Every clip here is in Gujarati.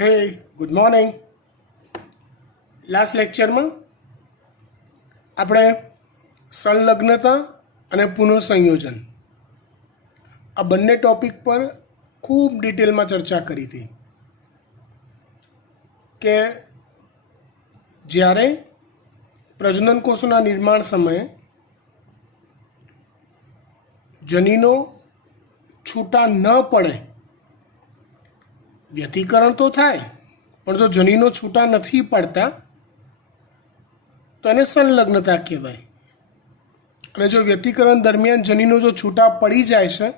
હે ગુડ મોર્નિંગ. લાસ્ટ લેક્ચરમાં આપણે સંલગ્નતા અને પુનઃસંયોજન આ બંને ટોપિક પર ખૂબ ડિટેલમાં ચર્ચા કરી હતી કે જ્યારે પ્રજનન કોષોના નિર્માણ સમયે જનીનો છૂટા ન પડે, વ્યતિકરણ તો થાય પણ જો જનીનો છૂટા નથી પડતા તો એને સંલગ્નતા કહેવાય. અને જો વ્યતિકરણ દરમિયાન જનીનો જો છૂટા પડી જાય છે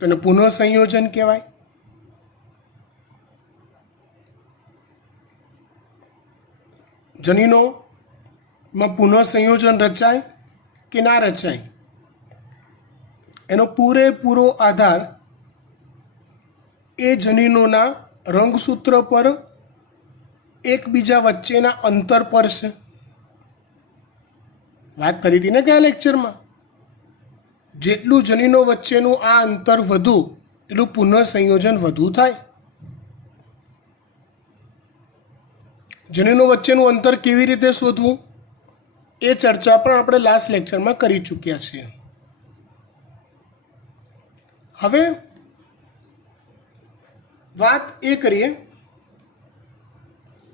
તો એને પુનઃસંયોજન કહેવાય. જનીનોમાં પુનઃસંયોજન રચાય કે ના રચાય એનો પૂરેપૂરો આધાર એ જનીનોના રંગસૂત્ર પર એકબીજા વચ્ચેના અંતર પર છે. વાત કરી હતી ને ગયા લેક્ચરમાં, જેટલું જનીનો વચ્ચેનું આ અંતર વધુ એટલું પુનઃસંયોજન વધુ થાય. જનીનો વચ્ચેનું અંતર કેવી રીતે શોધવું એ ચર્ચા પણ આપણે લાસ્ટ લેક્ચરમાં કરી ચૂક્યા છીએ. હવે વાત એ કરીએ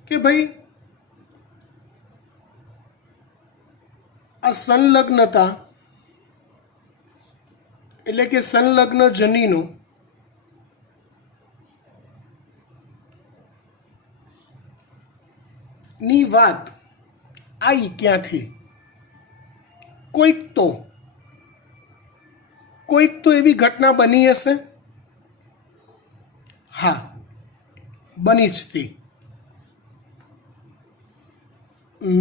કે ભાઈ આ સંલગ્નતા એટલે કે સંલગ્ન જનીનો ની વાત આવી ક્યાંથી? કોઈક તો એવી ઘટના બની હશે. હા, બની જ હતી.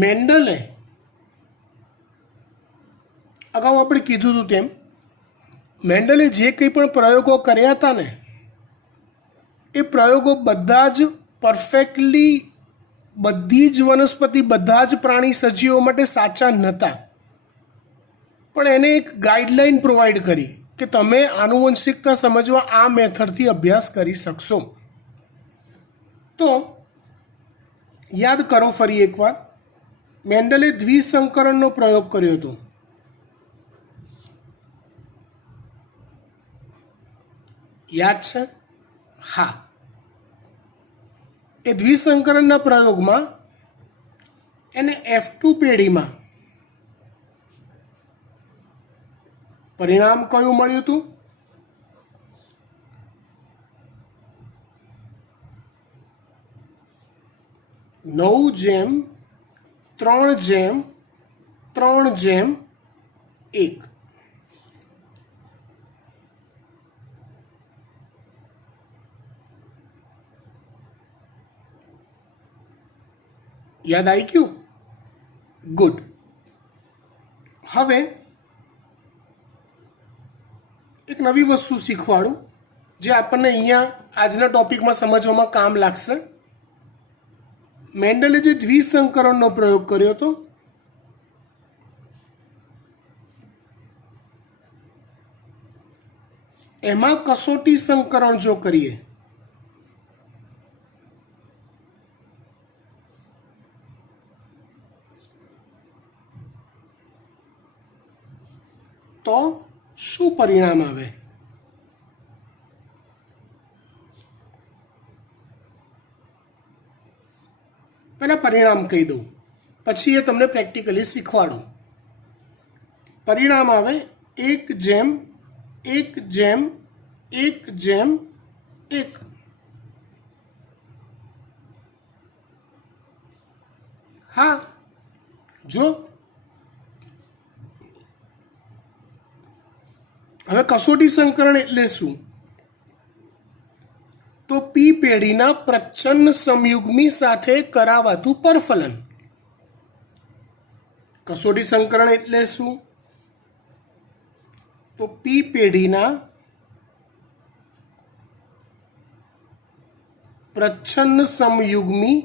મેન્ડલે અગાઉ આપણે કીધું હતું તેમ મેન્ડલે જે કંઈ પણ પ્રયોગો કર્યા હતા ને એ પ્રયોગો બધા જ પરફેક્ટલી બધી જ વનસ્પતિ, બધા જ પ્રાણી સજીવો માટે સાચા નહોતા. પણ એને એક ગાઈડલાઈન પ્રોવાઈડ કરી કે તમે આનુવંશિકતા સમજવા આ મેથડથી અભ્યાસ કરી શકશો. તો યાદ કરો ફરી એકવાર, મેન્ડલે દ્વિસંકરણનો પ્રયોગ કર્યો હતો. યાદ છે? હા. એ દ્વિસંકરણના પ્રયોગમાં એને F2 પેઢીમાં પરિણામ કયું મળ્યું હતું? 9:3:3:1. યાદ આવી ગયું? ગુડ. હવે એક નવી વસ્તુ શીખવાડું જે આપણને અહીંયા આજના ટોપિકમાં સમજવામાં કામ લાગશે. મેન્ડલે જે દ્વિસંકરણનો પ્રયોગ કર્યો હતો એમાં કસોટી સંકરણ જો કરીએ તો શું પરિણામ આવે? પહેલાં પરિણામ કહી દઉં, પછી એ તમને પ્રેક્ટિકલી શીખવાડું. પરિણામ આવે 1:1:1:1. હા, જો હવે કસોટી સંકરણ એટલે શું? તો પી પેઢીના પ્રચ્છન્ન સમયુગ્મી સાથે કરાવાતું પરફલન. કસોટી સંકરણ એટલે શું? તો પી પેઢીના પ્રચ્છન્ન સમયુગ્મી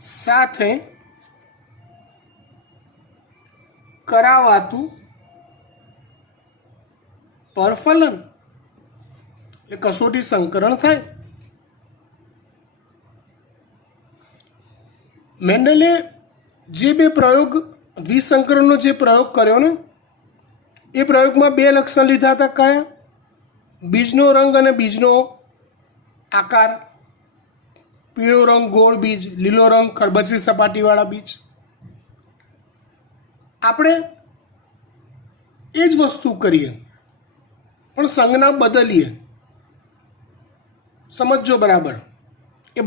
સાથે કરાવાતું પરફલન. એટલે કસોટી સંકરણ થાય. મેન્ડલે જે બે પ્રયોગ દ્વિસંકરણનો જે પ્રયોગ કર્યો ને એ પ્રયોગમાં બે લક્ષણ લીધા હતા. કયા? બીજનો રંગ અને બીજનો આકાર. પીળો રંગ ગોળ બીજ, લીલો રંગ ખરબચડી સપાટીવાળા બીજ. આપણે એ જ વસ્તુ કરીએ પણ સંજ્ઞા બદલીએ. સમજો બરાબર. એ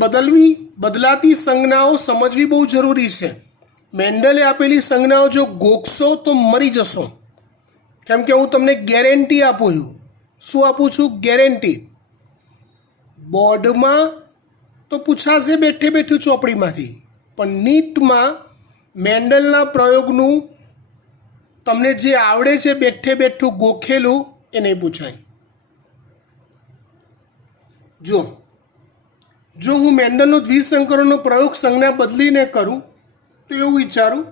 બદલાતી સંજ્ઞાઓ સમજવી બહુ જરૂરી છે. મેન્ડલે આપેલી સંજ્ઞાઓ જો ગોખશો તો મરી જશો. કેમ કે હું તમને ગેરંટી આપું છું. શું આપું છું? ગેરંટી. બોર્ડમાં તો પૂછાશે બેઠે બેઠું ચોપડીમાંથી, પણ નીટમાં મેન્ડલના પ્રયોગનું તમને જે આવડે છે બેઠે બેઠું ગોખેલું એ નહીં પૂછાય. જો હું મેન્ડલનો દ્વિસંકરણનો પ્રયોગ સંજ્ઞા બદલીને કરું તો એવું વિચારું,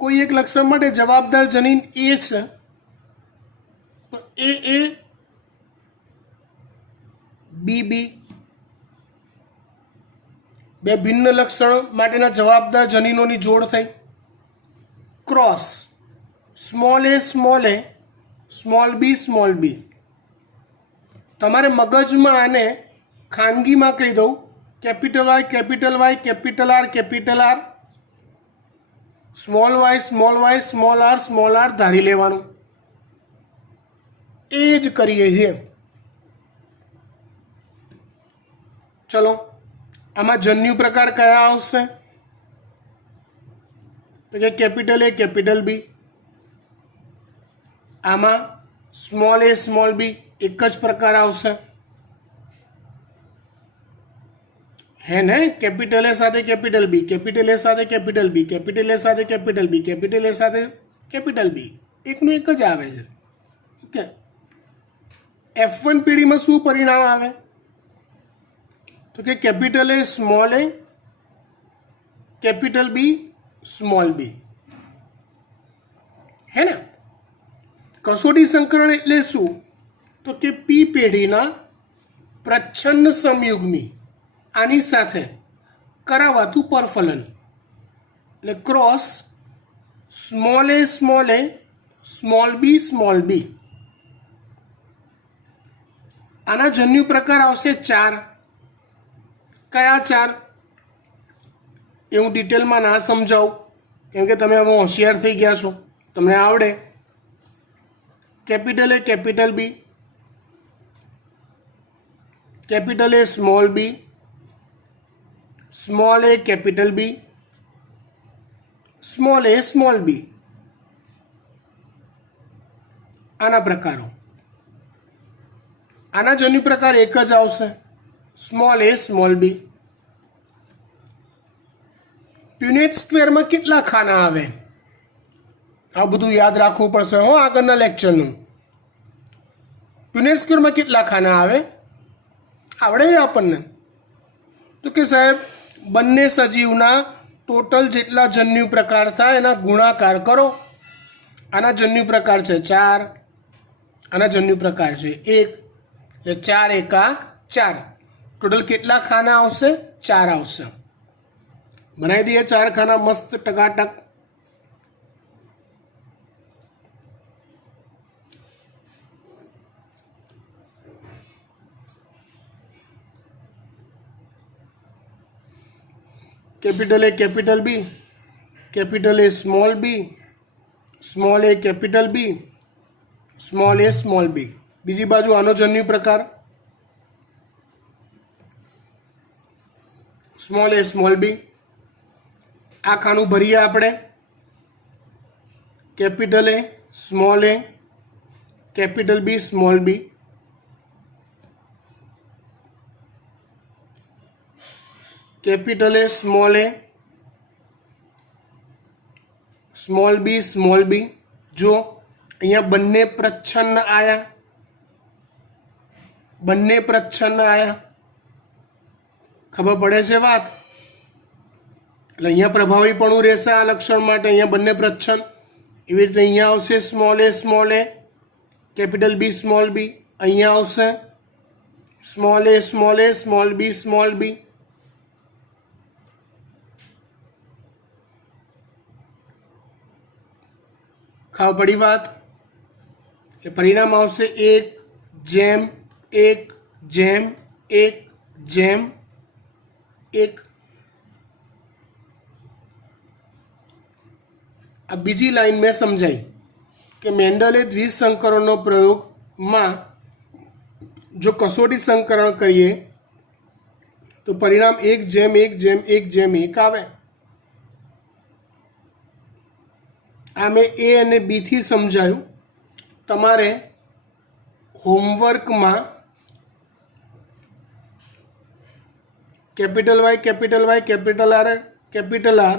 કોઈ એક લક્ષણ માટે જવાબદાર જનીન એ છે તો એ બી બે ભિન્ન લક્ષણો માટેના જવાબદાર જનીનોની જોડ થઈ. Cross small A small B. તમારે મગજમાં આને ખાનગીમાં કહી દઉં, capital Y capital R, small Y small R ધારી લેવાનું. એ જ કરીએ છીએ. ચલો, આમાં જન્યુ પ્રકાર કયા આવશે? તો કે કેપિટલ એ કેપિટલ બી. આમાં સ્મોલ એ સ્મોલ બી એક જ પ્રકાર આવશે. હે ને? કેપિટલ એ સાથે કેપિટલ બી, કેપિટલ એ સાથે કેપિટલ બી, કેપિટલ એ સાથે કેપિટલ બી, કેપિટલ એ સાથે કેપિટલ બી, એકનું એક જ આવે છે. ઓકે. F1 પેઢીમાં શું પરિણામ આવે? તો કે capital A capital B small B. હે ને? કસોટી સંકરણ એટલે શું? તો કે પી પેઢીના પ્રચ્છન્ન સમયુગ્મી આની સાથે કરાવાતું પરફલન એટલે cross small A small B. આના જન્યુ પ્રકાર આવશે 4. કયા 4? એ હું ડિટેલમાં ના સમજાવું કેમ કે તમે હવે હોશિયાર થઈ ગયા છો, તમને આવડે. Capital A capital B, capital A small B, small A capital B, small A small B. આના પ્રકારો. આના જન્યુ પ્રકાર એક જ આવશે, small A small B. Punnett સ્ક્વેરમાં કેટલા ખાના આવે? આ બધું યાદ રાખવું પડશે હો આગળના લેક્ચરનું. પ્યુનેટ સ્ક્વેરમાં કેટલા ખાના આવે? આવડે આપણને? તો કે સાહેબ બંને સજીવના ટોટલ જેટલા જન્યુ પ્રકાર થાય એના ગુણાકાર કરો. આના જન્યુ પ્રકાર છે 4, આના જન્યુ પ્રકાર છે 1, એટલે 4 એકા 4. ટોટલ કેટલા ખાના આવશે? 4 આવશે. બનાવી દઈએ 4 ખાના મસ્ત ટકાટક. Capital A capital B, capital A small B, small A capital B, small A small B. બીજી બાજુ આનો જન્યુ પ્રકાર સ્મોલ એ સ્મોલ બી. આ ખાનું ભરીએ આપણે. Capital A capital B small B, capital A small B small B. જો અહીંયા બંને પ્રચ્છન્ન આયા, ખબર પડે છે વાત? એટલે અહીંયા પ્રભાવીપણું રહેશે આ લક્ષણ માટે. અહીંયા બંને પ્રચ્છન્ન. એવી રીતે અહીંયા આવશે small A capital B small બી. અહીંયા આવશે स्मॉल ए स्मॉल बी खाव पड़ी बात એટલે પરિણામ આવશે 1:1:1:1। अब बीजी लाइन में समझाई कि मेंडले द्विसंकरणનો प्रयोगમાં जो कसोटी संकरण करिए तो परिणाम 1:1:1:1 आवे। आ मैं ए अने बी थी समझाયું। तमारे होमवर्क में capital Y capital R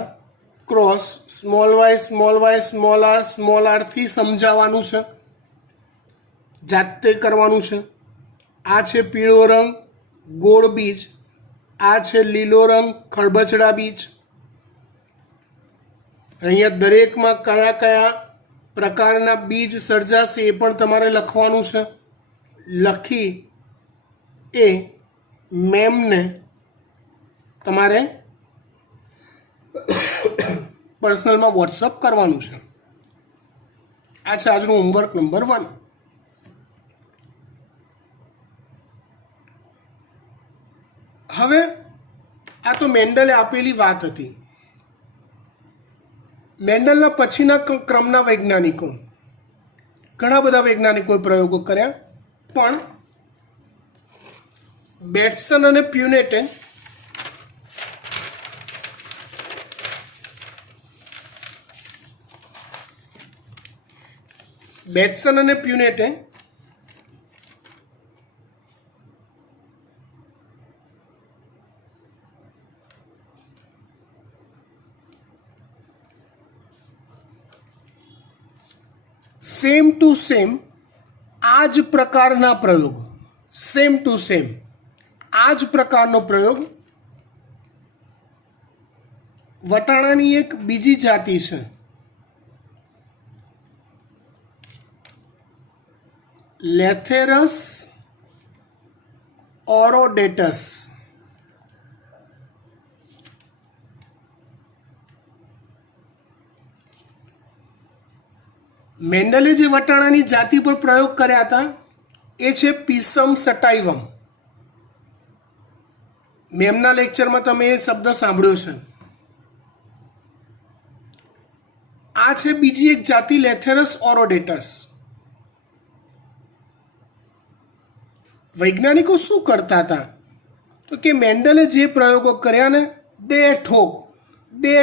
cross small Y small R थी समझावानुं छे, जाते करवानुं छे। आ छे पीळो रंग गोળ बीज, आ छे लीलो रंग खरबचड़ा बीज। अहींया दरेक में कया कया प्रकारना बीज सर्जाशे ए पण तमारे लखवानुं छे। लखी ए मेમને तमारे पर्सनल में व्हाट्सअप करवानुं छे। आ छे आजनुं होमवर्क नंबर 1। हवे आ तो मेंडले आपेली वात हती। मेंडलना पछीना क्रमना वैज्ञानिको घणा बधा वैज्ञानिकोए प्रयोगो कर्या, पण बेट्सन अने प्यूनेटे सेम टू सेम आज प्रकारना प्रयोग आज प्रकारनो प्रयोग वटाणानी एक बीजी जाति छे लेथेरस ओरोडेटस। मेंडले जे वटाणानी जाति पर प्रयोग कर्या हता ए छे पीसम सटाइवम। मेमना लेक्चर में तमे ए शब्द सांभळ्यो छे। आ छे बीजी एक जाति लेथेरस ओरोडेटस। वैज्ञानिको शुं करता था तो कि मेंडले जे प्रयोगो कर्या ने दे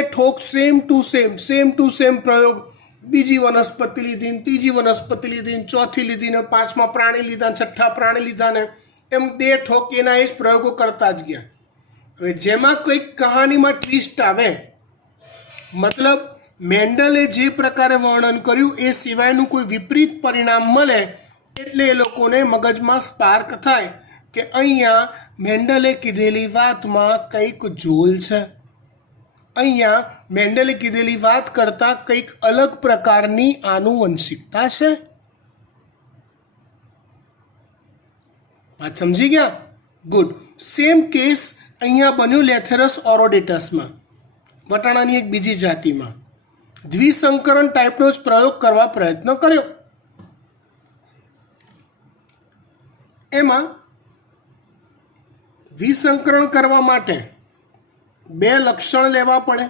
ठोक सेम टू सेम प्रयोग। बीजी वनस्पति लीधी, तीजी वनस्पति लीधी, चौथी लीधी ने पांचमा प्राणी लीधा, छठ्ठा प्राणी लीधा ने एम दे ठोक एना ए ज प्रयोगो करता ज गया। हवे जेमां कोई कहानी में ट्विस्ट आवे, मतलब मेंडले जे प्रकारे वर्णन कर्युं ए सिवायनुं कोई विपरीत परिणाम मळे एटले ए लोकोने मगजमां स्पार्क थाय के अहींया मेंडले कीधेली वातमां कंईक झोल छे। अहींया मेंडले कीधेली वात करता कंईक अलग प्रकारनी आनुवंशिकता छे। बात समझी गया? गुड। सेम केस अहींया बन्यो लेथेरस ओरोडेटस में, वटाणानी एक बीजी जाति में द्विसंकरण टाइपनो ज प्रयोग करवा प्रयत्न कर्यो। एमां द्विसंकरण करवा माटे बे लक्षण लेवा पड़े।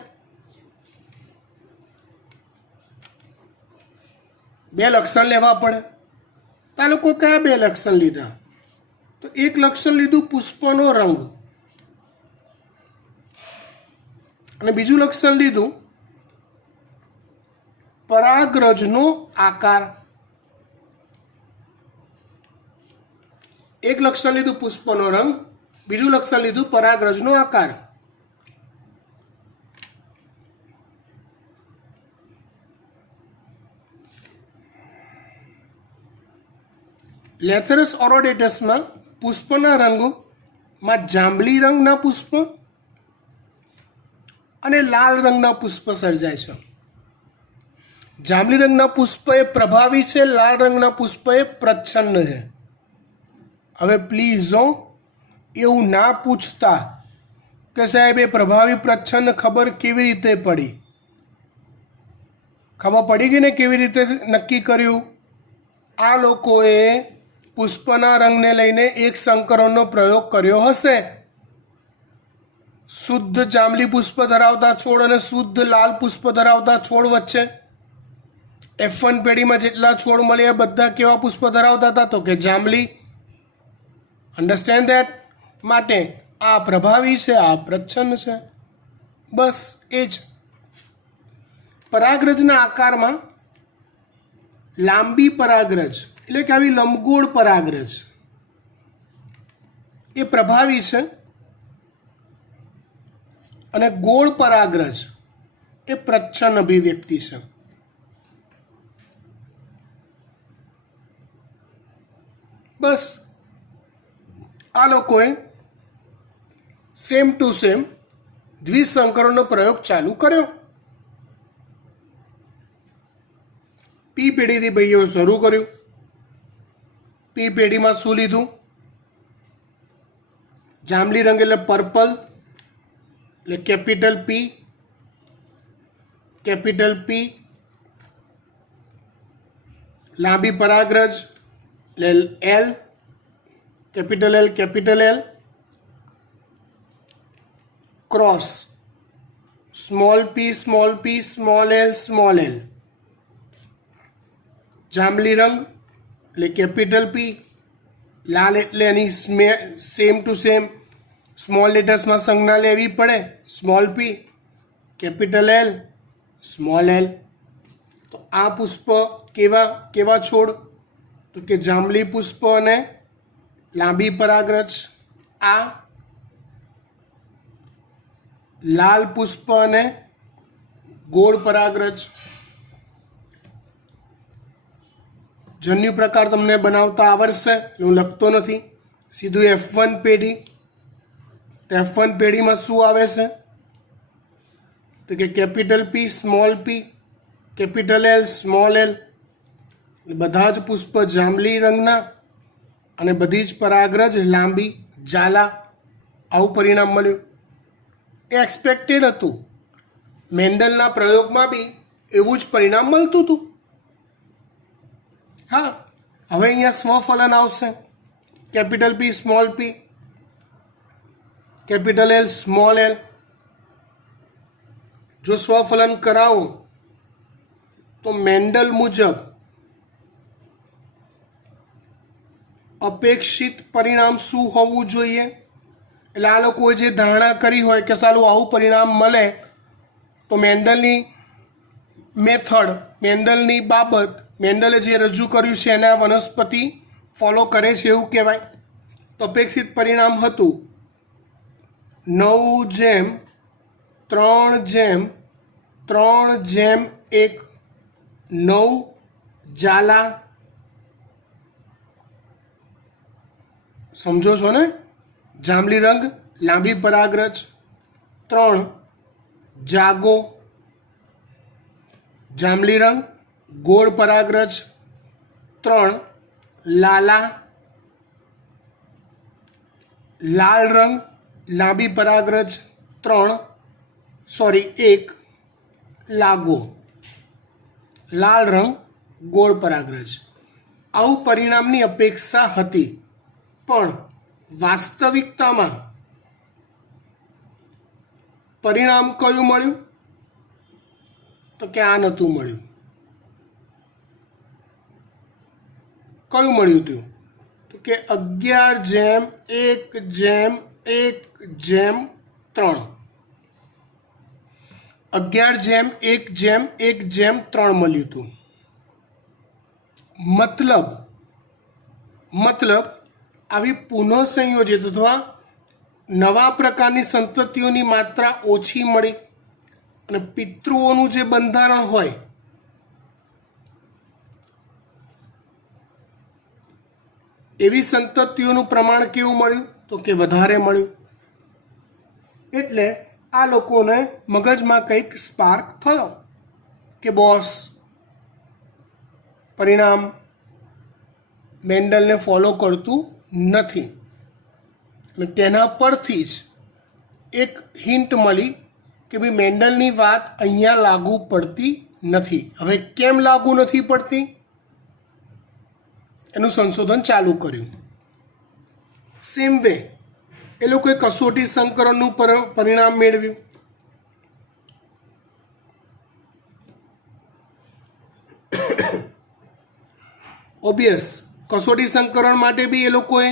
तो लोको क्या बे लक्षण लीधा? तो एक लक्षण लीधुं पुष्पनो रंग अने बीजुं लक्षण लीधुं परागरजनो आकार। एक लक्षण लीधुं पुष्पनो रंग, बीजुं लक्षण लीधुं परागरजनो आकार। लेथेरस ओरोडेटस में पुष्पना रंग में जांबली रंगना पुष्प अने लाल रंगना पुष्प सर्जाय छे। जांबली रंगना पुष्प ए प्रभावी है, लाल रंगना पुष्प ए प्रच्छन्न है। હવે પ્લીઝ એવું ના પૂછતા કે સાહેબ એ પ્રભાવી પ્રચ્છન્ન ખબર કેવી રીતે પડી. ખબર પડી ગઈ ને કેવી રીતે નક્કી કર્યું? આ લોકોએ પુષ્પના રંગને લઈને એક સંકરણનો પ્રયોગ કર્યો હશે. શુદ્ધ જાંબલી પુષ્પ ધરાવતા છોડ અને શુદ્ધ લાલ પુષ્પ ધરાવતા છોડ વચ્ચે F1 પેઢીમાં જેટલા છોડ મળ્યા બધા કેવા પુષ્પ ધરાવતા હતા? તો કે જાંબલી. Understand that? માટે આ પ્રભાવી છે, આ પ્રચ્છન્ન છે. બસ એ જ. પરાગરજના આકારમાં લાંબી પરાગરજ એટલે કે આવી લંબગોળ પરાગરજ એ પ્રભાવી છે અને ગોળ પરાગરજ એ પ્રચ્છન્ન અભિવ્યક્તિ છે. બસ આ લોકોએ સેમ ટુ સેમ દ્વિસંકરણનો પ્રયોગ ચાલુ કર્યો. પી પેઢીથી ભાઈઓ શરૂ કર્યું. પી પેઢીમાં શું લીધું? જાંબલી રંગ એટલે પર્પલ એટલે કેપિટલ પી, લાંબી પરાગરજ એટલે L, capital L, cross small P, small L. જાંબલી રંગ એટલે કેપિટલ પી, લાલ એટલે એની સેમ ટુ સેમ સ્મોલ લેટર્સમાં સંજ્ઞા લેવી પડે, small P, capital L, small L. તો આ પુષ્પ કેવા છોડ? તો કે જાંબલી પુષ્પ અને લાંબી પરાગરજ. આ લાલ પુષ્પ અને ગોળ પરાગરજ. જન્યુ પ્રકાર તમને બનાવતા આવડશે, હું લખતો નથી. સીધું F1 પેઢી. F1 પેઢીમાં શું આવે છે? તો કે capital P, small P, capital L, small L. બધા જ પુષ્પ જાંબલી રંગના અને બધી જ પરાગરજ લાંબી જાલા. આવું પરિણામ મળ્યું. એ એક્સપેક્ટેડ હતું. મેન્ડલના પ્રયોગમાં બી એવું જ પરિણામ મળતું હતું. હા, હવે અહીંયા સ્વફલન આવશે. Capital P, small P, capital L, small L. જો સ્વફલન કરાવો તો મેન્ડલ મુજબ અપેક્ષિત પરિણામ શું હોવું જોઈએ? એટલે આ લોકોએ જે ધારણા કરી હોય કે સાલું આવું પરિણામ મળે તો મેન્ડલની મેથડ, મેન્ડલની બાબત, મેન્ડલે જે રજૂ કર્યું છે એને આ વનસ્પતિ ફોલો કરે છે એવું કહેવાય. તો અપેક્ષિત પરિણામ હતું 9:3:3:1 9 જાલા. સમજો છો ને? જાંબલી રંગ, લાંબી પરાગરજ. 3 જાગો, જાંબલી રંગ, ગોળ પરાગરજ. 3 લાલા, લાલ રંગ, લાંબી પરાગરજ. 1 લાગો, લાલ રંગ, ગોળ પરાગરજ. આવું પરિણામની અપેક્ષા હતી, પણ વાસ્તવિકતામાં પરિણામ કયું મળ્યું? તો કે આ નહોતું મળ્યું. કયું મળ્યું હતું? તો કે 11:1:1:3. 11:1:1:3 મળ્યું હતું. મતલબ આવી પુનઃસંયોજિત અથવા નવા પ્રકારની સંતતિઓની માત્રા ઓછી મળી અને પિતૃઓનું જે બંધારણ હોય એવી સંતતિઓનું પ્રમાણ કેવું મળ્યું? તો કે વધારે મળ્યું. એટલે આ લોકોને મગજમાં કંઈક સ્પાર્ક થયો કે બોસ પરિણામ મેન્ડલને ફોલો કરતું નથી. અને તેના પરથી જ એક હિન્ટ મળી કે ભાઈ મેન્ડલની વાત અહીંયા લાગુ પડતી નથી. હવે કેમ લાગુ નથી પડતી એનું સંશોધન ચાલુ કર્યું. સેમ વે એ લોકોએ કસોટી સંકરણનું પરિણામ મેળવ્યું. ઓબ્વિયસ કસોટી સંકરણ માટે બી એ લોકોએ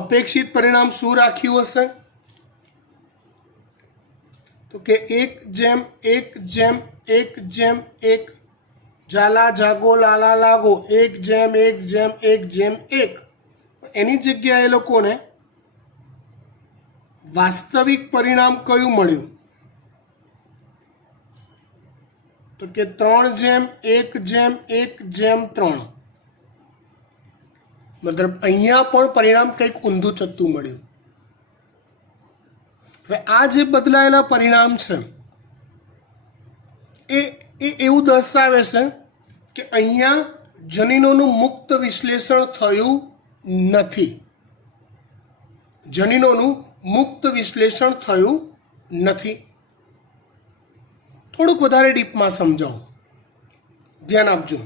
અપેક્ષિત પરિણામ શું રાખ્યું હશે? તો કે 1:1:1:1 ઝાલા જાગો લાલા લાગો 1:1:1:1. એની જગ્યાએ એ લોકોને વાસ્તવિક પરિણામ કયું મળ્યું? તો કે 3:1:1:3. મતલબ અહીંયા પણ પરિણામ કંઈક ઊંધું ચત્તું મળ્યું. હવે આ જે બદલાયેલા પરિણામ છે એ એવું દર્શાવે છે કે અહીંયા જનીનોનું મુક્ત વિશ્લેષણ થયું નથી. જનીનોનું મુક્ત વિશ્લેષણ થયું નથી. થોડુંક વધારે ડીપમાં સમજાવું, ધ્યાન આપજો.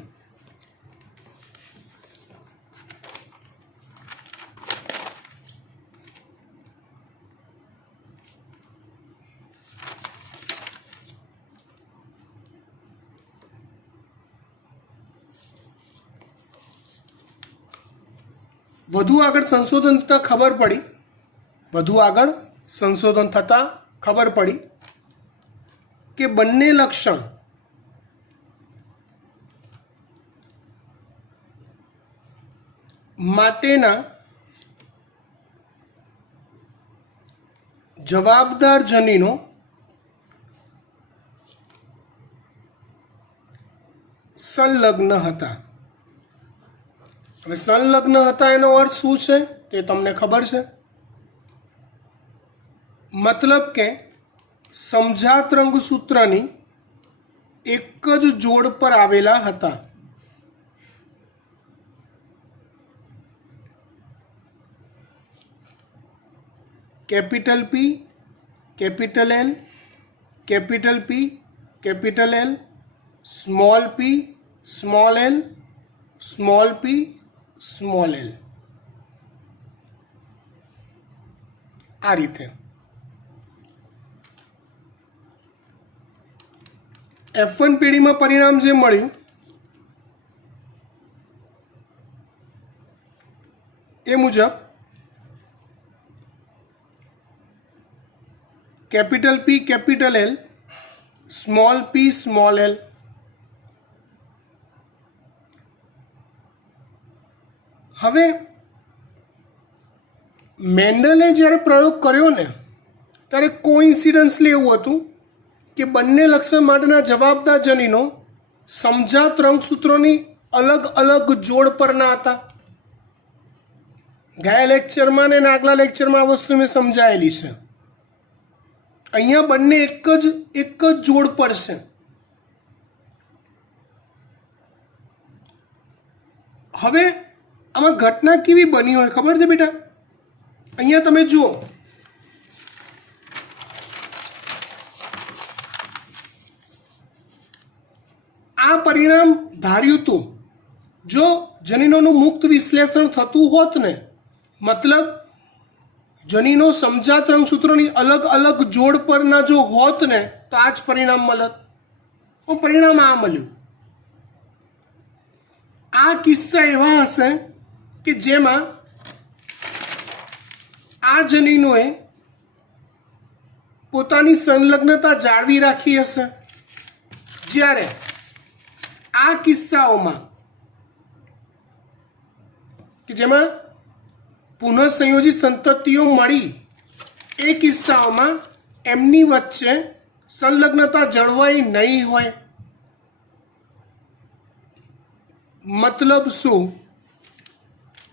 વધુ આગળ સંશોધન થતાં ખબર પડી કે બંને લક્ષણ માટેના જવાબદાર જનીનો સંલગ્ન હતા. હવે સંલગ્ન હતા એનો અર્થ શું છે તે તમને ખબર છે? મતલબ કે સમજાત રંગસૂત્રની એક જ જોડ પર આવેલા હતા. Capital P, capital L, capital P, capital L, small p, small l, small p, small l. આ રીતે F1 પેઢીમાં પરિણામ જે મળ્યું એ મુજબ capital P, capital L, small p, small l. હવે મેન્ડલે જ્યારે પ્રયોગ કર્યો ને ત્યારે કોઇન્સિડન્સલી એવું હતું કે બંને લક્ષણ માટેના જવાબદાર જનીનો સમજાત રંગસૂત્રોની અલગ અલગ જોડ પરના હતા. ગયા લેક્ચરમાં ને આગલા લેક્ચરમાં આ વસ્તુ મેં સમજાયેલી છે. અહીંયા બંને એક જ જોડ પર છે. હવે આમાં ઘટના કેવી બની હોય ખબર છે બેટા? અહીંયા તમે જુઓ, આ પરિણામ ધાર્યું હતું જો જનીનોનું મુક્ત વિશ્લેષણ થતું હોત ને, મતલબ જનીનો સમજાત રંગસૂત્રોની અલગ અલગ જોડ પરના જો હોત ને તો આ જ પરિણામ મળત. પણ પરિણામ આ મળ્યું. આ કિસ્સા એવા હશે કે જેમાં આ જનીનોએ પોતાની સંલગ્નતા જાળવી રાખી હશે, જ્યારે આ કિસ્સાઓમાં કે જેમાં પુનઃસંયોજિત સંતતિઓ મળી એ કિસ્સાઓમાં એમની વચ્ચે સંલગ્નતા જળવાઈ નહીં હોય. મતલબ શું?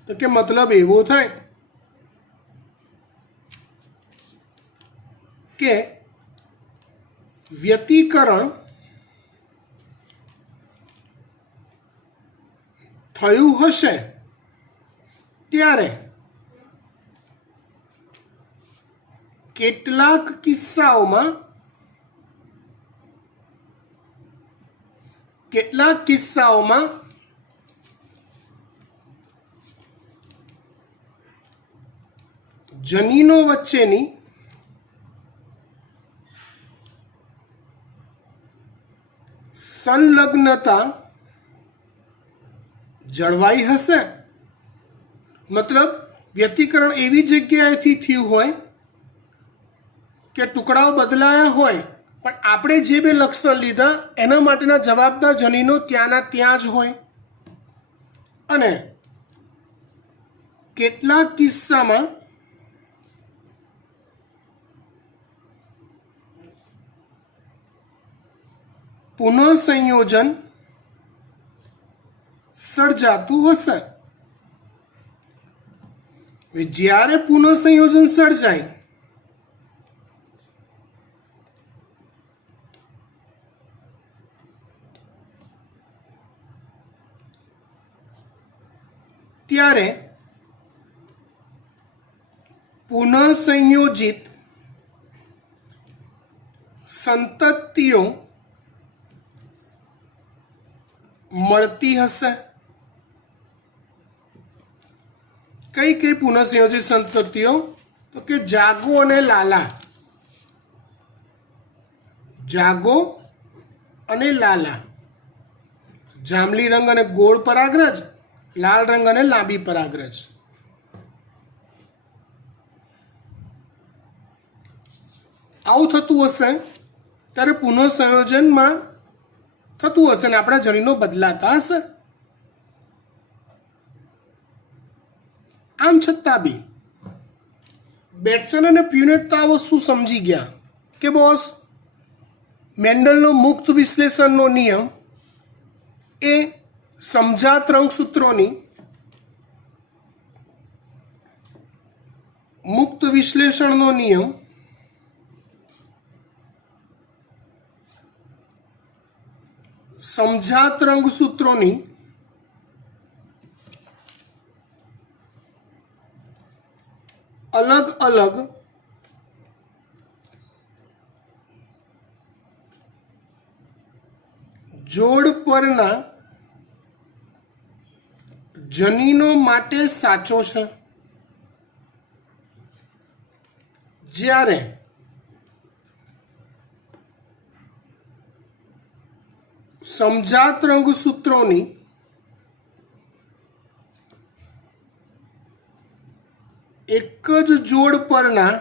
તો કે મતલબ એવો થાય કે વ્યતિકરણ થયું હશે ત્યારે કેટલાક કિસ્સાઓમાં જનીનો વચ્ચેની સંલગ્નતા જળવાઈ હશે. મતલબ વ્યતિકરણ એવી જગ્યાએથી થયું હોય કે ટુકડાઓ બદલાયા હોય, પણ આપણે જે બે લક્ષણ લીધા એના માટેના જવાબદાર જનીનો ત્યાંના ત્યાં જ હોય. અને કેટલાક કિસ્સામાં પુનઃસંયોજન સર્જાતું હશે. જ્યારે પુનઃસંયોજન સર્જાય ત્યારે પુનઃસંયોજિત સંતતિઓ મળતી હશે. કઈ કઈ પુનઃસંયોજિત સંતતિઓ? તો કે જાગો અને લાલા. જાગો અને લાલા, જાંબલી રંગ અને ગોળ પરાગરજ, લાલ રંગ અને લાંબી પરાગરજ. આવું થતું હશે ત્યારે પુનઃસંયોજનમાં થતું હશે ને આપણા જનીનો બદલાતા હશે. આમ છતાં બી બેટ્સન અને પ્યુનેટ તો આ વસ્તુ સમજી ગયા કે બોસ, મેન્ડલનો મુક્ત વિશ્લેષણનો નિયમ એ સમજાત રંગસૂત્રોની મુક્ત વિશ્લેષણનો નિયમ સમજાત રંગસૂત્રોની અલગ અલગ જોડ પરના જનીનો માટે સાચો છે. જ્યારે સમજાત રંગસૂત્રોની એક જ જોડ પરના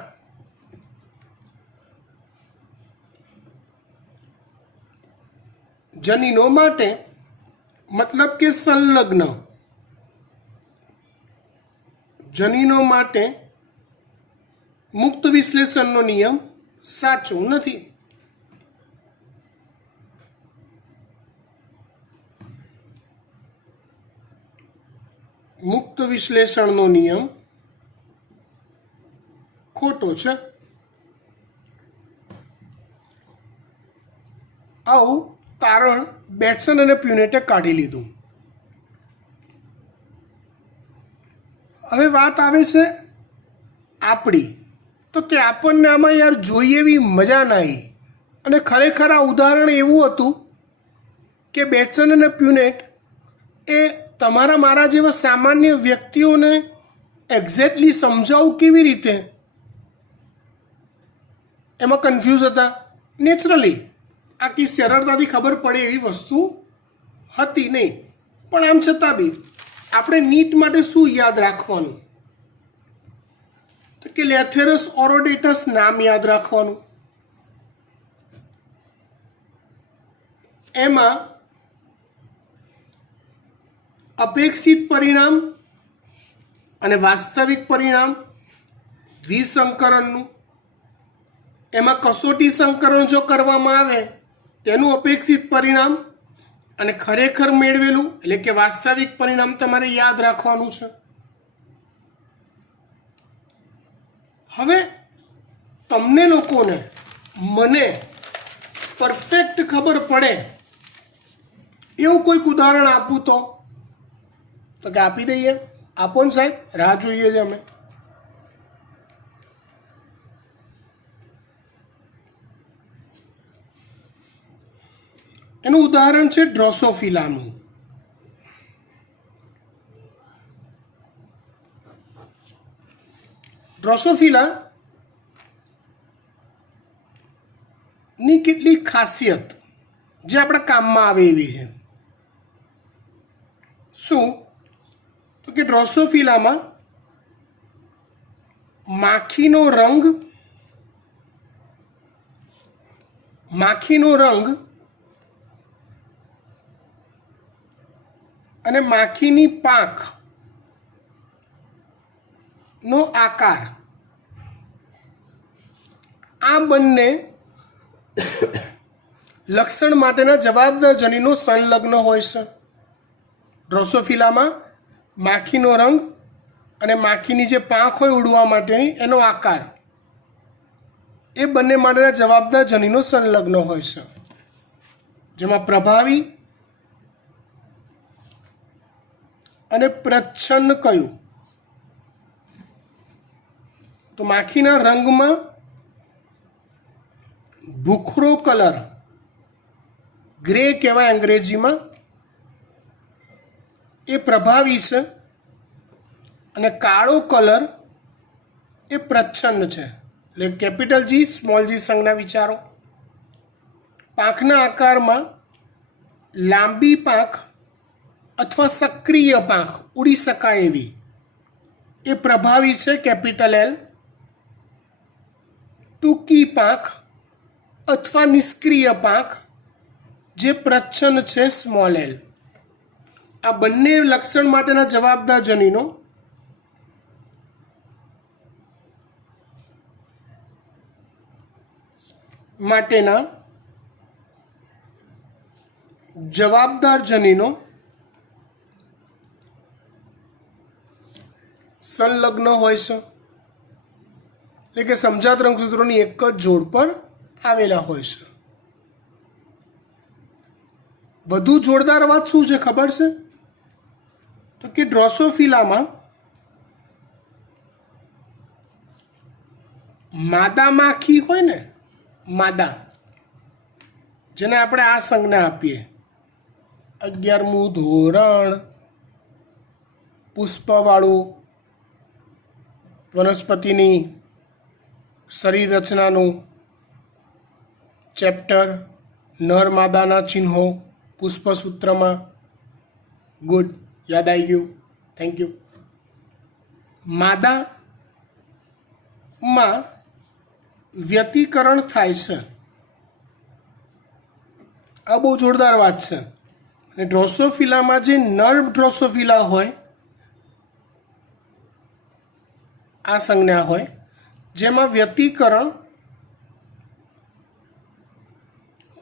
જનીનો માટે, મતલબ કે સંલગ્ન જનીનો માટે મુક્ત વિશ્લેષણનો નિયમ સાચો નથી. મુક્ત વિશ્લેષણનો નિયમ ખોટો છે. આવું તારણ બેટ્સન અને પ્યુનેટે કાઢી લીધું. હવે વાત આવે છે આપણી, તો કે આપણને આમાં યાર જોઈએ એવી મજા ના આવી. અને ખરેખર આ ઉદાહરણ એવું હતું કે બેટ્સન અને પ્યુનેટ એ તમારા મારા જેવા સામાન્ય વ્યક્તિઓને એક્ઝેક્ટલી સમજાવું કેવી રીતે એમાં કન્ફ્યુઝ હતા. નેચરલી આખી સરળતાથી ખબર પડે એવી વસ્તુ હતી નહીં. પણ આમ છતાં બી આપણે નીટ માટે શું યાદ રાખવાનું? તો કે લેથેરસ ઓરોડેટસ નામ યાદ રાખવાનું. એમાં અપેક્ષિત પરિણામ અને વાસ્તવિક પરિણામ દ્વિસંકરણનું, એમાં કસોટી સંકરણ જો કરવામાં આવે તેનું અપેક્ષિત પરિણામ અને ખરેખર મેળવેલું એટલે કે વાસ્તવિક પરિણામ તમારે યાદ રાખવાનું છે. હવે તમને લોકોને મને પરફેક્ટ ખબર પડે એવું કોઈક ઉદાહરણ આપું તો કે આપી દઈએ. આપો ને સાહેબ, રાહ જોઈએ છે અમે. એનું ઉદાહરણ છે ડ્રોસોફિલાનું. ડ્રોસોફિલા ની કેટલીક ખાસિયત જે આપણા કામમાં આવે એવી છે. શું? તો કે ડ્રોસોફિલામાં માખીનો રંગ અને માખીની પાંખનો આકાર, આ બંને લક્ષણ માટેના જવાબદાર જનીનો સંલગ્ન હોય છે. ડ્રોસોફિલામાં માખીનો રંગ અને માખીની જે પાંખ હોય ઉડવા માટેની એનો આકાર, એ બંને માટેના જવાબદાર જનીનો સંલગ્ન હોય છે. જેમાં પ્રભાવી અને પ્રચ્છન્ન કયું? તો માખીના રંગમાં ભૂખરો કલર, ગ્રે કહેવાય અંગ્રેજીમાં, એ પ્રભાવી છે અને કાળો કલર એ પ્રચ્છન્ન છે. એટલે કેપિટલ જી સ્મોલ જી સંજ્ઞા વિચારો. પાંખના આકારમાં લાંબી પાંખ અથવા સક્રિય પાંખ ઉડી શકાય એવી એ પ્રભાવી છે કેપિટલ એલ. ટૂંકી પાંખ અથવા નિષ્ક્રિય પાંખ જે પ્રચ્છન્ન છે સ્મોલ એલ. આ બંને લક્ષણ માટેના જવાબદાર જનીનો સંલગ્ન હોય છે. એટલે કે સમજાત રંગસૂત્રોની એક જ જોડ પર આવેલા હોય છે. વધુ જોરદાર વાત શું છે ખબર છે? તો કે ડ્રોસોફિલામાં માદા માખી હોય ને, માદા, જેને આપણે આ સંજ્ઞા આપીએ 11મું ધોરણ, પુષ્પવાળું, વનસ્પતિની શરીર રચનાનું ચેપ્ટર, નર માદાના ચિહ્નો પુષ્પસૂત્રમાં. ગુડ, યાદ આવી ગયું, થેન્ક યુ. માદામાં વ્યતિકરણ થાય છે. આ બહુ જોરદાર વાત છે. અને ડ્રોસોફિલામાં જે નર ડ્રોસોફિલા હોય, આ સંજ્ઞા હોય જેમાં વ્યતિકરણ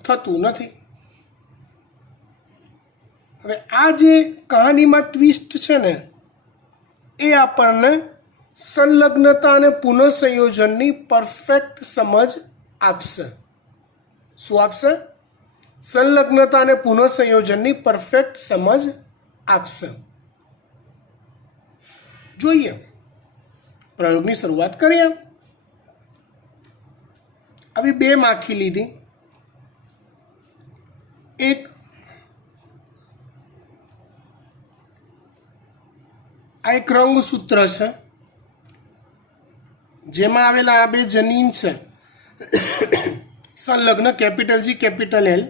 થતું નથી. હવે આ જે કહાનીમાં ટ્વિસ્ટ છે ને, એ આપણને સંલગ્નતા અને પુનઃસંયોજનની પરફેક્ટ સમજ આપશે. શું આપશે? સંલગ્નતા અને પુનઃસંયોજનની પરફેક્ટ સમજ આપશે. જોઈએ, પ્રયોગની શરૂઆત કરીએ. આવી બે માખી લીધી. આ એક રંગસૂત્ર છે જેમાં આવેલા આ બે જનીન છે સંલગ્ન, કેપિટલ જી કેપિટલ એલ.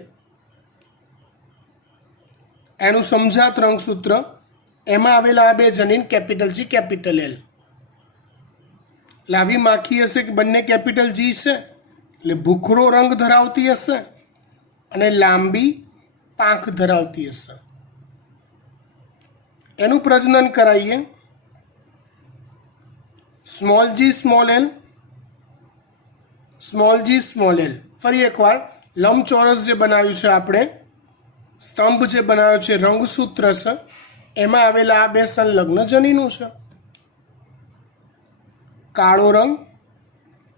એનું સમજાત રંગસૂત્ર, એમાં આવેલા આ બે જનીન કેપિટલ જી કેપિટલ એલ. લાવી માખી હશે કે બંને કેપિટલ જી છે, એટલે ભૂખરો રંગ ધરાવતી હશે અને લાંબી પાંખ ધરાવતી હશે. એનું પ્રજનન કરાવીએ. Small G small L, small G small L. ફરી એકવાર લંબચોરસ જે બનાવ્યું છે આપણે, સ્તંભ જે બનાવ્યો છે, રંગસૂત્ર છે, એમાં આવેલા આ બે સંલગ્ન જનીનો છે. કાળો રંગ,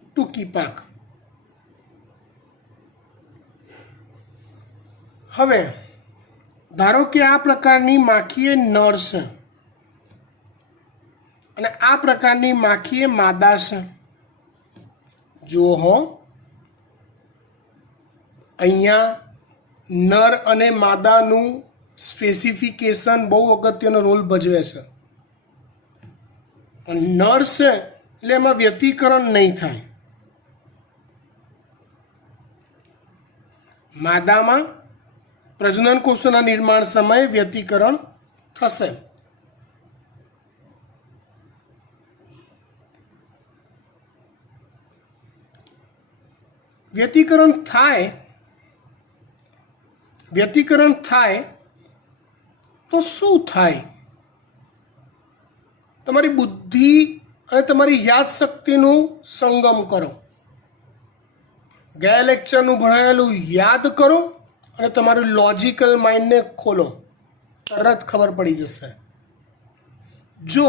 ટૂંકી પાંખ. હવે ધારો કે આ પ્રકારની માખી એ નર છે અને આ પ્રકારની માખી એ માદા છે. જુઓ હો, અહીંયા નર અને માદાનું સ્પેસિફિકેશન બહુ અગત્યનો રોલ ભજવે છે. નર છે એટલે એમાં વ્યતિકરણ નહીં થાય. માદામાં પ્રજનન કોષોના નિર્માણ સમયે વ્યતિકરણ થશે. વ્યતિકરણ થાય તો શું થાય? તમારી બુદ્ધિ અને તમારી યાદશક્તિનું સંગમ કરો. ગયા લેક્ચરનું ભણાયેલું યાદ કરો અને તમારું લોજિકલ માઇન્ડને ખોલો, તરત ખબર પડી જશે. જો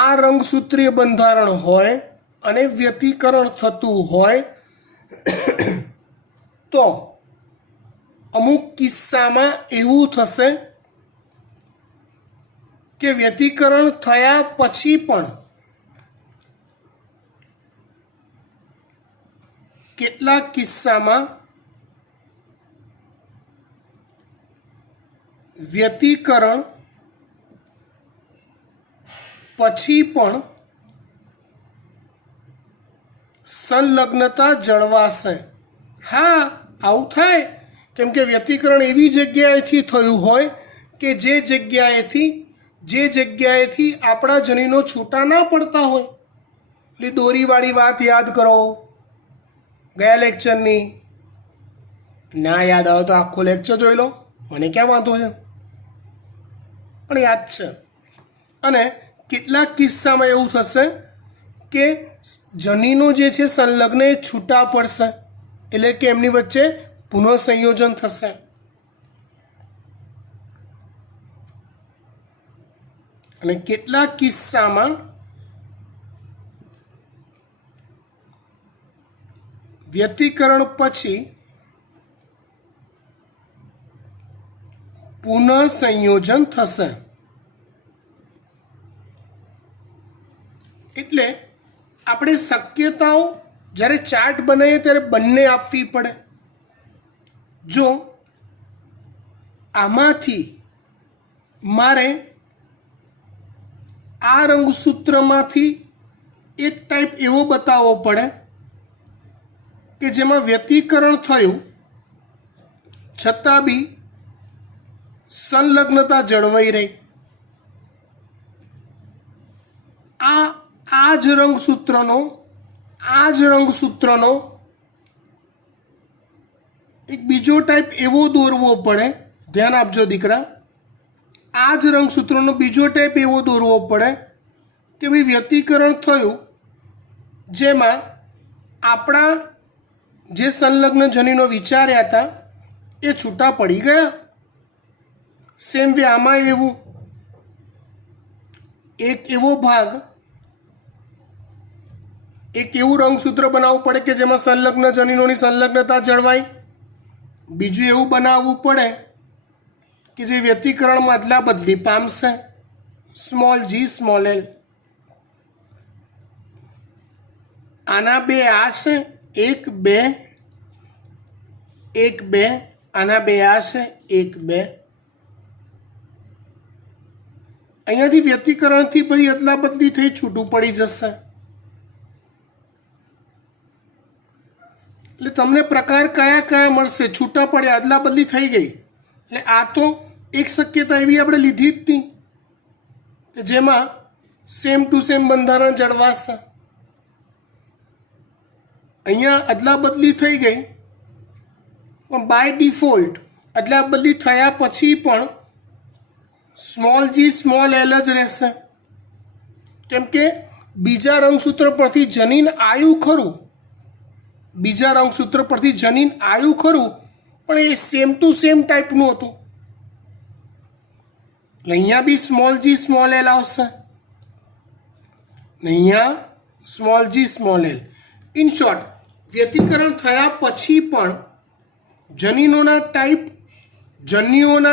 આ રંગસૂત્રીય બંધારણ હોય અને વ્યતિકરણ થતું હોય તો અમુક કિસ્સામાં એવું થશે કે વ્યતિકરણ થયા પછી પણ કેટલાક કિસ્સામાં વ્યતિકરણ પછી પણ સંલગ્નતા જળવાશે. હા, આવું થાય, કેમ કે વ્યતિકરણ એવી જગ્યાએથી થયું હોય કે જે જગ્યાએથી આપણા જનીનો છૂટા ના પડતા હોય. એટલે દોરીવાળી વાત યાદ કરો ગયા લેક્ચરની. ના યાદ આવે તો આખો લેક્ચર જોઈ લો, મને ક્યાં વાંધો છે, પણ યાદ છે. અને કેટલાક કિસ્સામાં એવું થશે કે જનીનો જે છે સંલગ્ન એ છૂટા પડશે, એટલે કે એમની વચ્ચે પુનઃસંયોજન થશે. અને કેટલાક કિસ્સામાં વ્યતિકરણ પછી પુનઃસંયોજન થશે. એટલે આપણે શક્યતાઓ જ્યારે ચાર્ટ બનાવીએ ત્યારે બંને આપવી પડે. જો આમાંથી મારે આ રંગસૂત્રમાંથી એક ટાઈપ એવો બતાવવો પડે કે જેમાં વ્યતિકરણ થયું છતાં બી સંલગ્નતા જળવાઈ રહી. આ જ રંગસૂત્રનો એક બીજો ટાઈપ એવો દોરવો પડે. ધ્યાન આપજો દીકરા, આ જ રંગસૂત્રનો બીજો ટાઈપ એવો દોરવો પડે કે ભાઈ વ્યતિકરણ થયું જેમાં આપણા જે સંલગ્ન જનીનો વિચાર્યા હતા એ છૂટા પડી ગયા. સેમ વે આમાં એવું એક એવું રંગસૂત્ર બનાવવું પડે કે જેમાં સંલગ્ન જનીનોની સંલગ્નતા જળવાય. બીજું એવું બનાવવું પડે કે જે વ્યતિકરણમાં અદલા બદલી પામશે, સ્મોલ જી સ્મોલ એલ. આના બે આ છે, એક બે, આના બે આ છે, એક બે. અહીંયાથી વ્યતિકરણથી પછી અદલા બદલી થઈ છૂટું પડી જશે. એટલે તમને પ્રકાર કયા કયા મળશે? છૂટા પડ્યા, અદલા બદલી થઈ ગઈ. એટલે આ તો એક શક્યતા એવી આપણે લીધી જ નહીં કે જેમાં સેમ ટુ સેમ બંધારણ જળવાશે. અહીંયા અદલા બદલી થઈ ગઈ, પણ બાય ડિફોલ્ટ અદલા બદલી થયા પછી પણ સ્મોલ જી સ્મોલ એલ જ રહેશે. કેમ કે બીજા રંગસૂત્ર પરથી જનીન આવ્યું ખરું, પણ એ સેમ ટુ સેમ ટાઈપનું હતું. અહીંયા બી સ્મોલ જી સ્મોલ એલ આવશે, અહીંયા small G small L. In short, વ્યતિકરણ થયા પછી પણ જનીનોના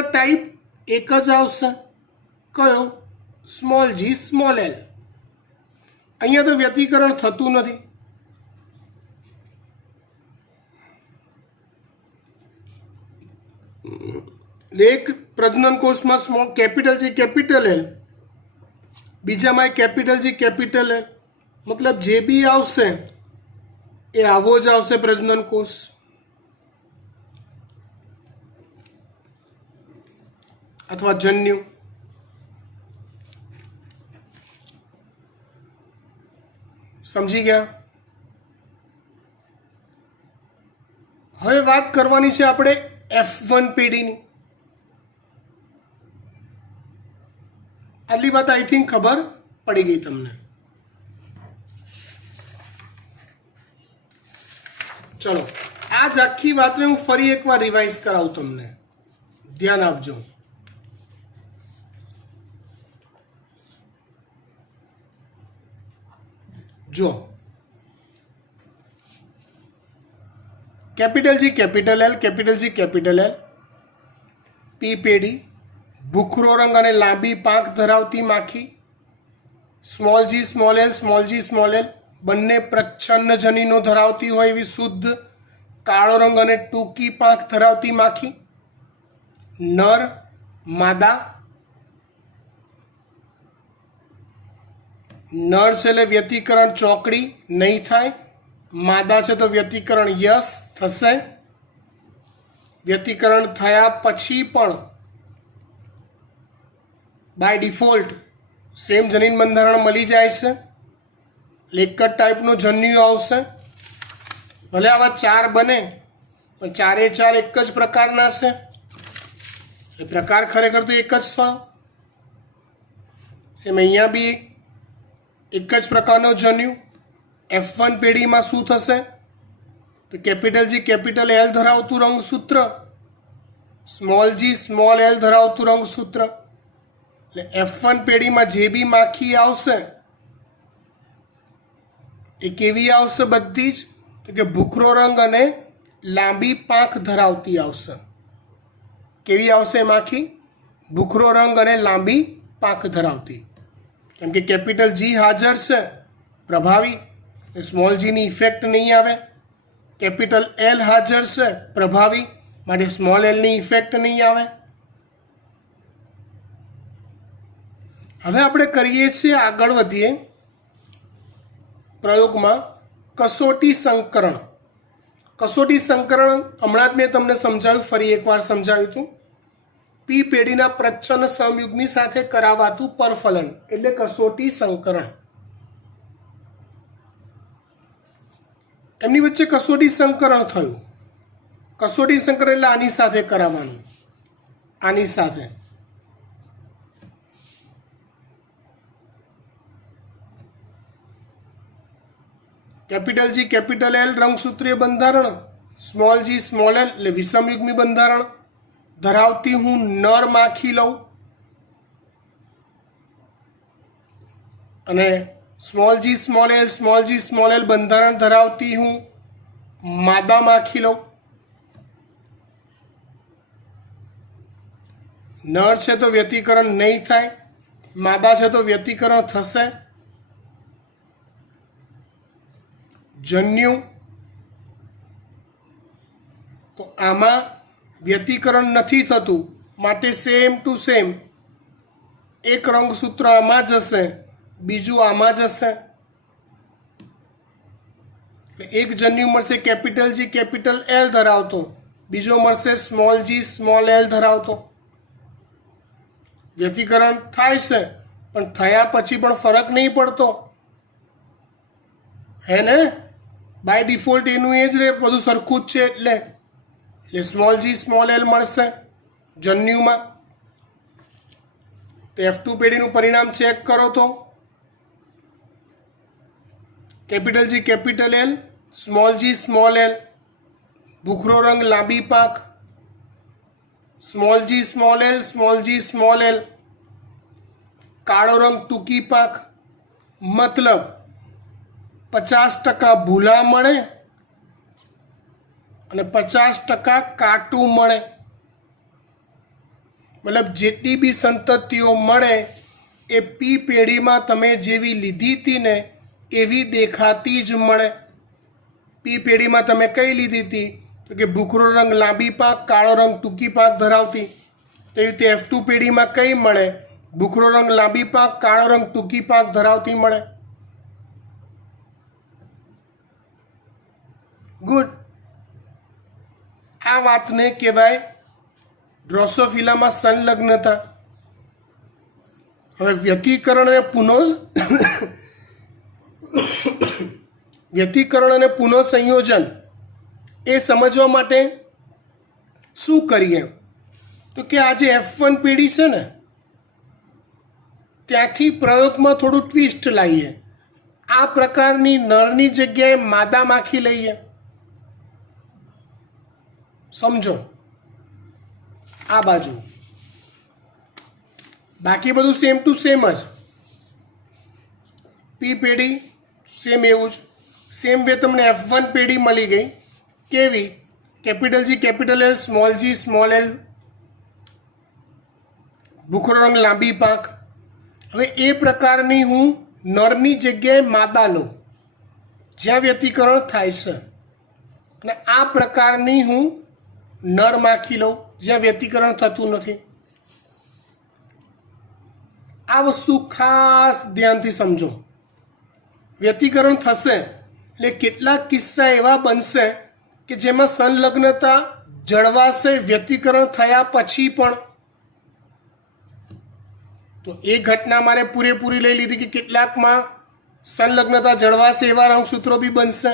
ટાઈપ એક જ આવશે. કયો? Small G small L. અહીંયા તો વ્યતિકરણ થતું નથી. એક પ્રજનન કોષમાં small capital G capital L, બીજામાં કેપિટલ જી કેપિટલ એલ, મતલબ જે બી આવશે એ આવો જ આવશે પ્રજનન કોષ. અથવા જન્યુ. સમજી ગયા? હવે વાત કરવાની છે આપણે F1 પેઢીની. આટલી વાત આઈ થિંક ખબર પડી ગઈ તમને. ચલો આ જ આખી વાતને હું ફરી એકવાર રિવાઇઝ કરાવું તમને. ધ્યાન આપજો. જો capital G capital L, capital G capital L, P પેઢી, ભૂખરો રંગ અને લાંબી પાંખ ધરાવતી માખી. Small G small L, small G small L બંને પ્રચ્છન્ન જનીનો ધરાવતી હોય એવી શુદ્ધ કાળો રંગ અને ટૂંકી પાંખ ધરાવતી માખી. નર માદા. નર છે એટલે વ્યતિકરણ ચોકડી નહીં થાય. માદા છે તો વ્યતિકરણ યસ થશે. વ્યતિકરણ થયા પછી પણ બાય ડિફોલ્ટ સેમ જનીન બંધારણ મળી જાય છે. એક જ ટાઈપનું જન્યુ આવશે. ભલે આવા 4 બને પણ ચારે ચાર એક જ પ્રકારના છે. એ પ્રકાર ખરેખર તો એક જ થયો. સેમ અહીંયા બી એક જ પ્રકારનો જન્યુ. F1 પેઢીમાં શું થશે તો કેપિટલ જી કેપિટલ એલ ધરાવતું રંગસૂત્ર, સ્મોલ જી સ્મોલ એલ ધરાવતું રંગસૂત્ર. એટલે F1 પેઢીમાં જે બી માખી આવશે એ કેવી આવશે? બધી જ તો કે ભૂખરો રંગ અને લાંબી પાંખ ધરાવતી આવશે. કેવી આવશે માખી? ભૂખરો રંગ અને લાંબી પાંખ ધરાવતી. કેમ કે કેપિટલ જી હાજર છે, પ્રભાવી, સ્મોલ જીની ઇફેક્ટ નહીં આવે. કેપિટલ એલ હાજર છે, પ્રભાવી, માટે સ્મોલ એલની ઇફેક્ટ નહીં આવે. હવે આપણે કરીએ છીએ, આગળ વધીએ પ્રયોગમાં કસોટી સંકરણ. કસોટી સંકરણ હમણાં જ મેં તમને સમજાવ્યું, ફરી એકવાર સમજાવ્યું હતું. પી પેઢીના પ્રચ્છન્ન સમયુગ્મી સાથે કરાવાતું પરફલન એટલે કસોટી સંકરણ. એમની વચ્ચે કસોટી સંકરણ થયું. કસોટી સંકરણ એટલે આની સાથે કરાવવાનું, આની સાથે. કેપિટલ જી કેપિટલ એલ રંગસૂત્રીય બંધારણ, સ્મોલ જી સ્મોલ એલ એટલે વિષમયુગ્મી બંધારણ ધરાવતી હું નર માખી લઉં અને સ્મોલ જી સ્મોલ એલ બંધારણ ધરાવતી હું માદા માખી લઉં. નર છે તો વ્યતિકરણ નહીં થાય, માદા છે તો વ્યતિકરણ થશે. જન્યુ તો આમાં વ્યતિકરણ નથી થતું, માટે સેમ ટુ સેમ એક રંગસૂત્ર આમાં જશે, બીજું આમાં જશે. એક જન્યુ મળશે કેપિટલ જી કેપિટલ એલ ધરાવતો, બીજો મળશે સ્મોલ જી સ્મોલ એલ ધરાવતો. વ્યતિકરણ થાય છે પણ થયા પછી પણ ફરક નહીં પડતો, હે ને? બાય ડિફોલ્ટ એનું એ જ રહે, બધું સરખું જ છે. એટલે સ્મોલ જી સ્મોલ એલ મળશે જન્યુમાં. તો F2 પેઢીનું પરિણામ ચેક કરો તો capital G capital L, small G small L, ભૂખરો રંગ લાંબી પાંખ, સ્મોલ જી સ્મોલ એલ, કાળો રંગ ટૂંકી પાંખ. મતલબ 50% ભૂલા મળે અને 50% કાટું મળે. મતલબ જેટલી બી સંતતિઓ મળે એ પી પેઢીમાં તમે જેવી લીધી હતી ને એવી દેખાતી જ મળે. પી પેઢીમાં તમે કઈ લીધી હતી? તો કે ભૂખરો રંગ લાંબી પાંખ, કાળો રંગ ટૂંકી પાંખ ધરાવતી. તેવી રીતે F2 પેઢીમાં કઈ મળે? ભૂખરો રંગ લાંબી પાંખ, કાળો રંગ ટૂંકી પાંખ ધરાવતી મળે. ગુડ. આ વાતને કહેવાય ડ્રોસોફિલામાં સંલગ્નતા. હવે વ્યતિકરણ અને પુનઃસંયોજન એ સમજવા માટે શું કરીએ? તો કે આ જે F1 પેઢી છે ને ત્યાંથી પ્રયોગમાં થોડું ટ્વિસ્ટ લાવીએ. આ પ્રકારની નરની જગ્યાએ માદા માખી લઈએ. સમજો આ બાજુ, બાકી બધું સેમ ટુ સેમ જ. પી પેઢી સેમ એવું જ. સેમ વે તમને F1 પેઢી મળી ગઈ. કેવી? Capital G capital L, small g small l, ભૂખરો રંગ લાંબી પાંખ. હવે એ પ્રકારની હું નરની જગ્યાએ માદા લઉં જ્યાં વ્યતિકરણ થાય છે, અને આ પ્રકારની હું નર માખી લઉં જ્યાં વ્યતિકરણ થતું નથી. આ વસ્તુ ખાસ ધ્યાનથી સમજો. વ્યતિકરણ થશે એટલે કેટલાક કિસ્સા એવા બનશે કે જેમાં સંલગ્નતા જળવાશે વ્યતિકરણ થયા પછી પણ. તો એ ઘટના મારે પૂરેપૂરી લઈ લીધી કે કેટલાકમાં સંલગ્નતા જળવાશે એવા રંગસૂત્રો બી બનશે,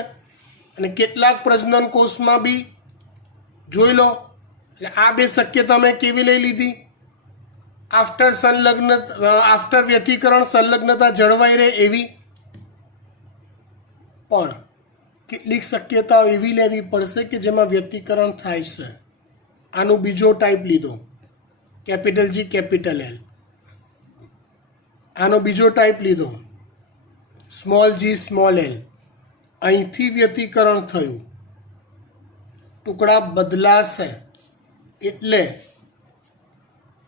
અને કેટલાક પ્રજનન કોષમાં બી જોઈ લો. એટલે આ બે શક્યતા મેં કેવી લઈ લીધી? આફ્ટર વ્યતિકરણ સંલગ્નતા જળવાઈ રહે એવી. પણ કેટલીક શક્યતાઓ એવી લેવી પડશે કે જેમાં વ્યતિકરણ થાય છે. આનો બીજો ટાઈપ લીધો, કેપિટલ G કેપિટલ L. આનો બીજો ટાઈપ લીધો, સ્મોલ g સ્મોલ l. અહીંથી વ્યતિકરણ થયું, ટુકડા બદલાશે એટલે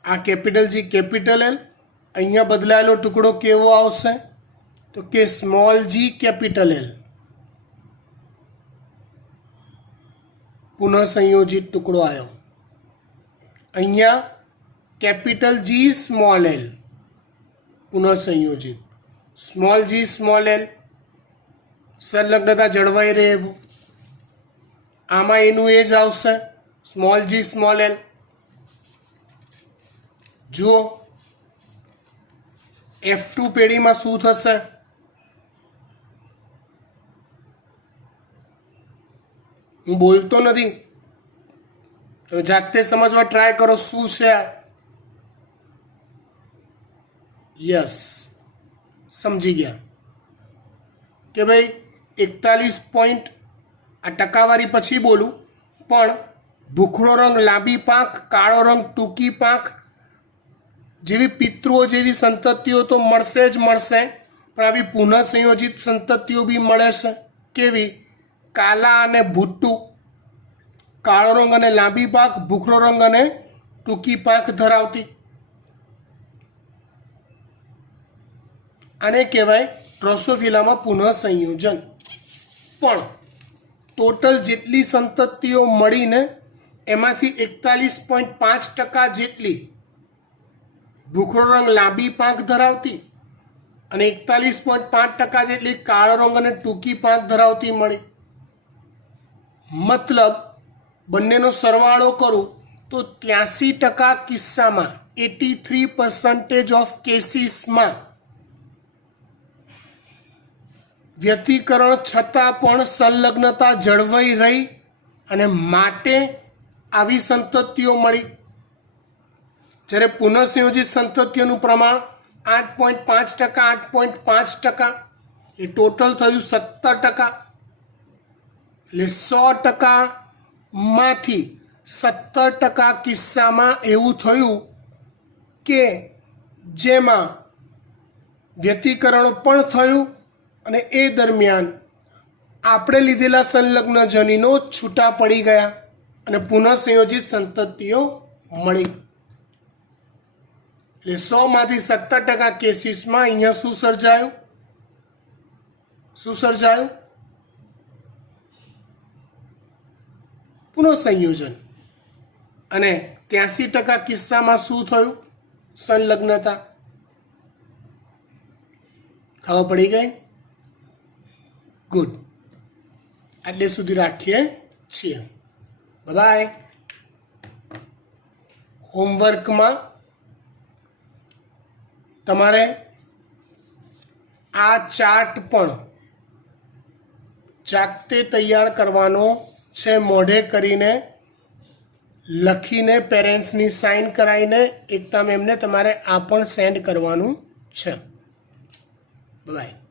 આ કેપિટલ G કેપિટલ L. અહીંયા બદલાયેલો ટુકડો કેવો આવશે? તો કે સ્મોલ g કેપિટલ L. પુનઃસંયોજિત ટુકડો આવ્યો. અહીંયા કેપિટલ G સ્મોલ l પુનઃસંયોજિત, સ્મોલ g સ્મોલ l સંલગ્નતા જળવાઈ રહે એવું. આમાં એનું એ જ આવશે, સ્મોલ g સ્મોલ l. જુઓ F2 પેઢીમાં શું થશે? હું બોલતો નથી, તમે જાતે સમજવા ટ્રાય કરો શું છે આ. યસ, સમજી ગયા કે ભાઈ 41 પોઈન્ટ. આ ટકાવારી પછી બોલું, પણ ભૂખરો રંગ લાંબી પાંખ, કાળો રંગ ટૂંકી પાંખ જેવી પિતૃઓ જેવી સંતતિઓ તો મળશે જ મળશે, પણ આવી પુનઃસંયોજિત સંતતિઓ બી મળે છે. કેવી? કાલા અને ભૂટ્ટુ, કાળો રંગ અને લાંબી પાંખ, ભૂખરો રંગ અને ટૂંકી પાંખ ધરાવતી. આને કહેવાય ડ્રોસોફિલામાં પુનઃસંયોજન. પણ ટોટલ જેટલી સંતતિઓ મળીને એમાંથી 41.5% જેટલી ભૂખરો રંગ લાંબી પાંખ ધરાવતી અને 41.5% જેટલી કાળો રંગ અને ટૂંકી પાંખ ધરાવતી મળી. મતલબ બંનેનો સરવાળો કરું તો 83% કિસ્સામાં, 83% ઓફ કેસીસમાં વ્યતિકરણ છતાં પણ સંલગ્નતા જળવાઈ રહી અને માટે આવી સંતતિઓ મળી. જ્યારે પુનઃસંયોજિત સંતતિઓનું પ્રમાણ 8.5%, 8.5% એ ટોટલ થયું 17%. એટલે 100%માંથી 17% કિસ્સામાં એવું થયું કે જેમાં વ્યતિકરણ પણ થયું અને એ દરમિયાન આપણે લીધેલા સંલગ્ન જનીનો છૂટા પડી ગયા અને પુનઃસંયોજિત સંતતિઓ મળી. એટલે 100માંથી 70% કેસીસમાં અહીંયા શું સર્જાયું પુનઃસંયોજન. અને 83% કિસ્સામાં શું થયું? સંલગ્નતા. ખબર પડી ગઈ? ગુડ. આટલે સુધી રાખીએ છીએ. બાય. હોમવર્કમાં તમારે આ ચાર્ટ પણ જાતે તૈયાર કરવાનો છે, મોઢે કરીને લખીને પેરેન્ટ્સની સાઇન કરાવીને એકતા મેમને તમારે આ પણ સેન્ડ કરવાનું છે. બાય.